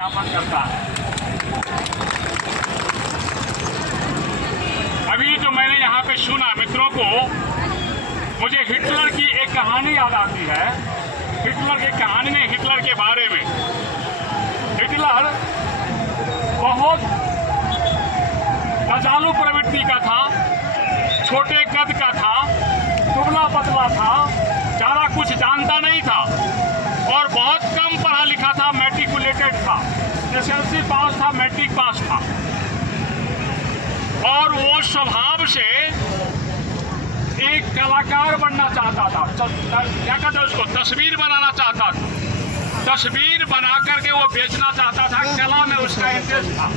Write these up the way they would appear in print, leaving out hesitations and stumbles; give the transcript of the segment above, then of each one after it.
करता है। अभी जो मैंने यहाँ पे सुना मित्रों को, मुझे हिटलर की एक कहानी याद आती है। हिटलर की कहानी में हिटलर के बारे में, हिटलर बहुत लजालू प्रवृत्ति का था, छोटे कद का था, दुबला पतला था, ज़्यादा कुछ जानता नहीं था और बहुत कम पढ़ा लिखा था, मैट्रिकुलेटेड था, एसएलसी पास था, मैट्रिक पास था। और वो स्वभाव से एक कलाकार बनना चाहता था। क्या कहते हैं उसको, तस्वीर बनाना चाहता था। तस्वीर बना करके वो बेचना चाहता था, कला में उसका इंटरेस्ट था।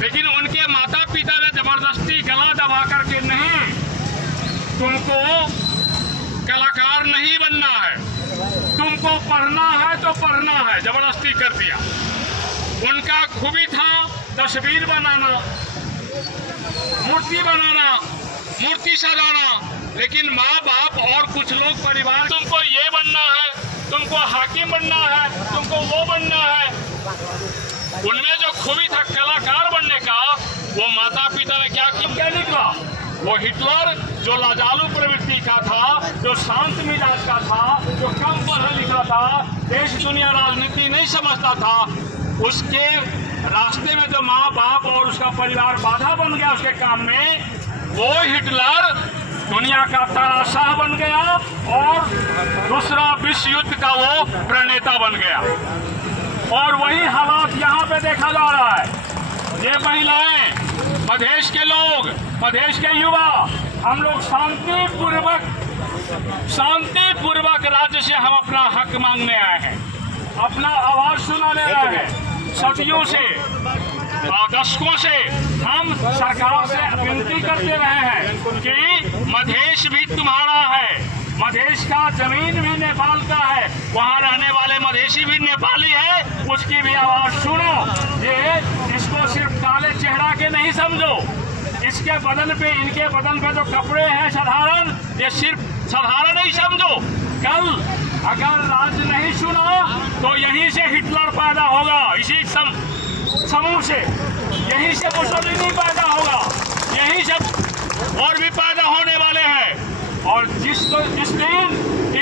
लेकिन उनके माता पिता ने जबरदस्ती गला दबा करके, नहीं, तुमको कलाकार नहीं बनना है, तुमको पढ़ना है तो पढ़ना है, जबरदस्ती कर दिया। उनका खूबी था तस्वीर बनाना, मूर्ति बनाना, मूर्ति सजाना। लेकिन माँ बाप और कुछ लोग परिवार, तुमको ये बनना है, तुमको हाकिम बनना है, तुमको वो बनना है। उनमें जो खूबी था कलाकार बनने का, वो माता पिता ने क्या निकला, वो हिटलर जो लाजालू प्रवृत्ति का था, जो शांत मिजाज का था, जो कम पढ़ा लिखा था, देश दुनिया राजनीति नहीं समझता था, उसके रास्ते में जो माँ बाप और उसका परिवार बाधा बन गया उसके काम में, वो हिटलर दुनिया का तानाशाह बन गया और दूसरा विश्व युद्ध का वो प्रणेता बन गया। और वही हालात यहाँ पे देखा जा रहा है। ये महिलाएं, मधेश के लोग, मधेश के युवा, हम लोग शांतिपूर्वक राज्य से हम अपना हक मांगने आए हैं, अपना आवाज सुनाने आए हैं। सदियों से, दशकों से हम सरकार से विनती करते रहे हैं कि मधेश भी तुम्हारा है, मधेश का जमीन भी नेपाल का है, वहाँ रहने वाले मधेशी भी नेपाली है, उसकी भी आवाज सुनो। ये इसको सिर्फ काले चेहरा के नहीं समझो, इसके बदन पे, इनके बदन पे जो कपड़े हैं साधारण, ये सिर्फ साधारण नहीं समझो। कल अगर राज्य नहीं सुना तो यहीं से हिटलर पैदा होगा, इसी समूह से, यहीं से मुसोलिनी पैदा होगा, यहीं से और भी पैदा होने वाले हैं। और जिस दिन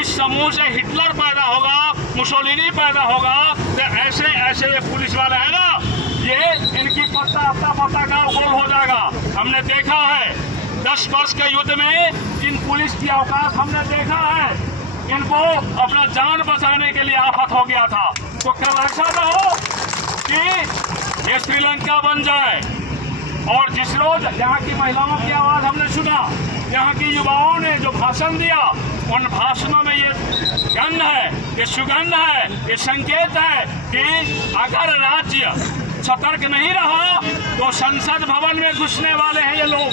इस समूह से हिटलर पैदा होगा, मुसोलिनी पैदा होगा, तो ऐसे ये पुलिस वाले हैं ना, ये इनकी पत्ता का गोल हो जाएगा। हमने देखा है 10 वर्ष के युद्ध में इन पुलिस की औकात हमने देखा है, इनको अपना जान बचाने के लिए आफत हो गया था। तो कल ऐसा न हो कि ये श्रीलंका बन जाए। और जिस रोज यहाँ की महिलाओं की आवाज़ हमने सुना, यहाँ की युवाओं ने जो भाषण दिया, उन भाषणों में ये गंध है, ये सुगंध है, ये संकेत है कि अगर राज्य सतर्क नहीं रहा तो संसद भवन में घुसने वाले हैं ये लोग।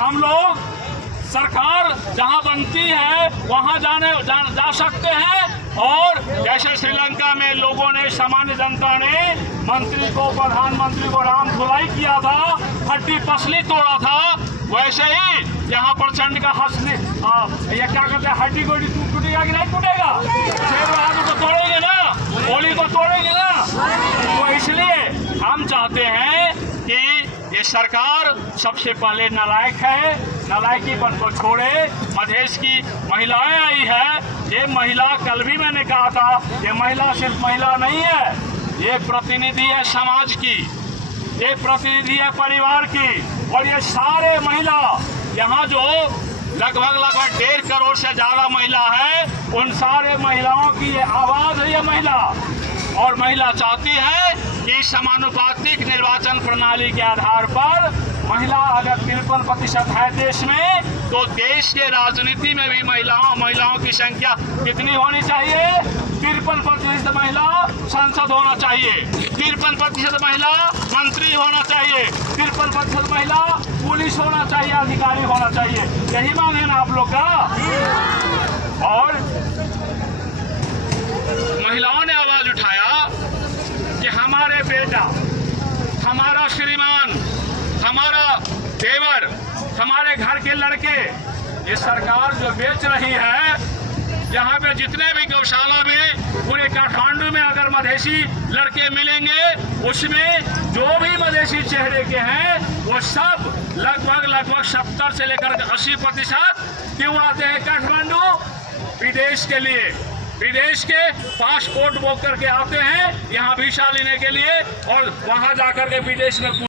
हम लोग सरकार जहां बनती है वहां जा सकते हैं। और जैसे श्रीलंका में लोगों ने, सामान्य जनता ने मंत्री को, प्रधानमंत्री को राम धुलाई किया था, हड्डी पसली तोड़ा था, वैसे ही यहाँ प्रचंड का ये क्या कहते हैं, हड्डी गोडी टूटेगा कि नहीं टूटेगा, शेर आदमी को तोड़ेंगे ना, होली को तोड़ेंगे ना। तो इसलिए हम चाहते हैं कि ये सरकार सबसे पहले नालायक है, नालायकीपन को छोड़े। मधेश की महिलाएं आई है, ये महिला, कल भी मैंने कहा था, ये महिला सिर्फ महिला नहीं है, ये प्रतिनिधि है समाज की, ये प्रतिनिधि है परिवार की। और ये सारे महिला, यहाँ जो लगभग 1.5 करोड़ से ज़्यादा महिला है, उन सारे महिलाओं की ये आवाज़ है, ये महिला। और महिला चाहती है कि समानुपातिक निर्वाचन प्रणाली के आधार पर महिला अगर 53% है देश में, तो देश के राजनीति में भी महिलाओं की संख्या कितनी होनी चाहिए? 53% महिला सांसद होना चाहिए, 53% महिला मंत्री होना चाहिए, 53% महिला पुलिस होना चाहिए, अधिकारी होना चाहिए। यही मांग है ना आप लोग का? और महिलाओं ने आवाज उठाया कि हमारे बेटा, हमारा श्रीमान, हमारा देवर, हमारे घर के लड़के, ये सरकार जो बेच रही है, यहाँ पे जितने भी गौशाला में पूरे काठमांडू में अगर मधेसी लड़के मिलेंगे, उसमें जो भी मधेसी चेहरे के हैं वो सब लगभग 70 से लेकर 80% क्यों आते हैं काठमांडू? विदेश के लिए, विदेश के पासपोर्ट बुक करके आते हैं यहाँ वीसा लेने के लिए, और वहाँ जाकर के विदेश में